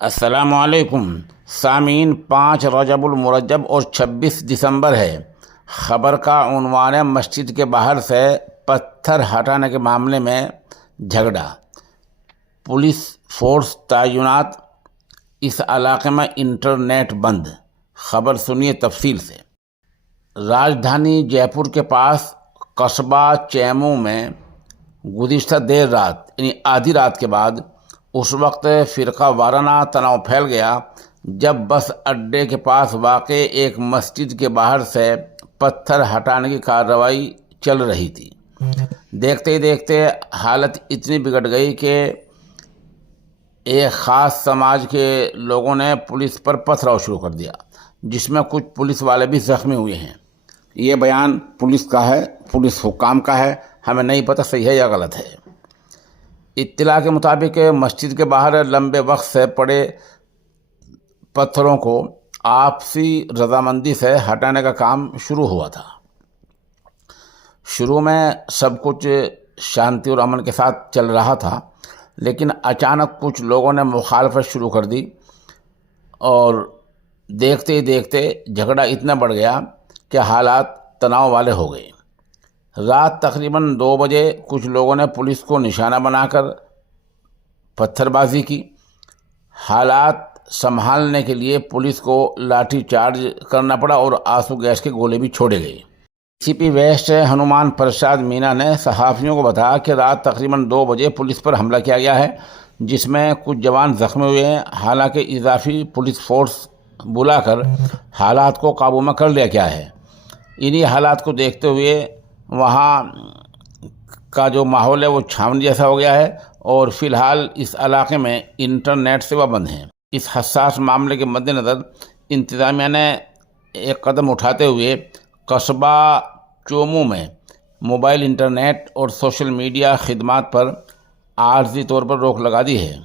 السلام علیکم سامعین، 5 رجب المرجب اور 26 دسمبر ہے۔ خبر کا عنوان ہے مسجد کے باہر سے پتھر ہٹانے کے معاملے میں جھگڑا، پولیس فورس تعینات، اس علاقے میں انٹرنیٹ بند۔ خبر سنیے تفصیل سے۔ راجدھانی جے پور کے پاس قصبہ چیموں میں گزشتہ دیر رات یعنی آدھی رات کے بعد اس وقت فرقہ وارانہ تناؤ پھیل گیا جب بس اڈے کے پاس واقع ایک مسجد کے باہر سے پتھر ہٹانے کی کارروائی چل رہی تھی۔ دیکھتے ہی دیکھتے حالت اتنی بگڑ گئی کہ ایک خاص سماج کے لوگوں نے پولیس پر پتھراؤ شروع کر دیا، جس میں کچھ پولیس والے بھی زخمی ہوئے ہیں۔ یہ بیان پولیس کا ہے، پولیس حکام کا ہے، ہمیں نہیں پتہ صحیح ہے یا غلط ہے۔ اطلاع کے مطابق مسجد کے باہر لمبے وقت سے پڑے پتھروں کو آپسی رضامندی سے ہٹانے کا کام شروع ہوا تھا۔ شروع میں سب کچھ شانتی اور امن کے ساتھ چل رہا تھا، لیکن اچانک کچھ لوگوں نے مخالفت شروع کر دی اور دیکھتے ہی دیکھتے جھگڑا اتنا بڑھ گیا کہ حالات تناؤ والے ہو گئے۔ رات تقریباً 2 بجے کچھ لوگوں نے پولیس کو نشانہ بنا کر پتھر بازی کی۔ حالات سنبھالنے کے لیے پولیس کو لاٹھی چارج کرنا پڑا اور آنسو گیس کے گولے بھی چھوڑے گئے۔ سی پی ویسٹ ہنومان پرساد مینا نے صحافیوں کو بتایا کہ رات تقریباً 2 بجے پولیس پر حملہ کیا گیا ہے، جس میں کچھ جوان زخمی ہوئے ہیں۔ حالانکہ اضافی پولیس فورس بلا کر حالات کو قابو میں کر لیا گیا ہے۔ انہی حالات کو دیکھتے ہوئے وہاں کا جو ماحول ہے وہ چھاؤنی جیسا ہو گیا ہے اور فی الحال اس علاقے میں انٹرنیٹ سیوا بند ہے۔ اس حساس معاملے کے مد نظر انتظامیہ نے ایک قدم اٹھاتے ہوئے قصبہ چوموں میں موبائل انٹرنیٹ اور سوشل میڈیا خدمات پر عارضی طور پر روک لگا دی ہے۔